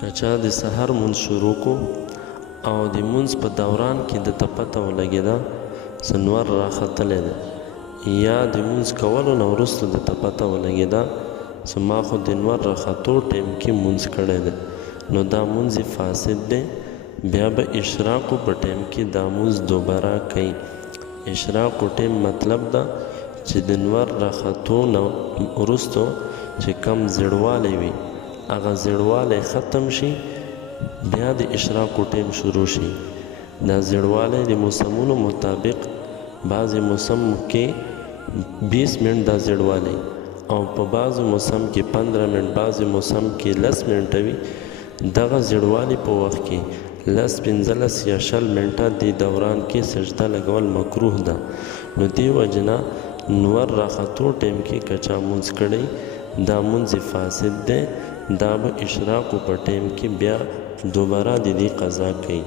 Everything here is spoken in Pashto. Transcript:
که چا د سحر مونځ شروع کو او د مونځ په دوران کې د ته پته ولګېده څه نور راختلی دی یا د مونځ کولو نه وروسته د ته پته ولګېده چې ما خو د نور راختو ټیم کې مونځ کړی دی نو دا مونځ فاسد دی بیا به اشراقو په ټیم کې دا مونځ دوباره کوي اشراقو ټیم مطلب ده چې د نور راختو نه وروستو چې کم زیړوالی وي هغه زیړوالی ختم شي بیا د اشراقو ټیم شروع شي دا زیړوالی د موسمونو مطابق بعضې موسم کې 20 منټ دا زیړوالی او په بعضو موسم کې 15 منټ بعضې موسم کې 10 منټه وي دغه زیړوالي په وخت کې 10 15 یا 20 منټه د دوران کې سجده لګول مکروه ده نو دې وجې نه نور راختو ټیم کې که چا مونځ کړی دا مونځ فاسد دی دا به اشراقو په ټیم کې بیا دوباره د دې قضا کوي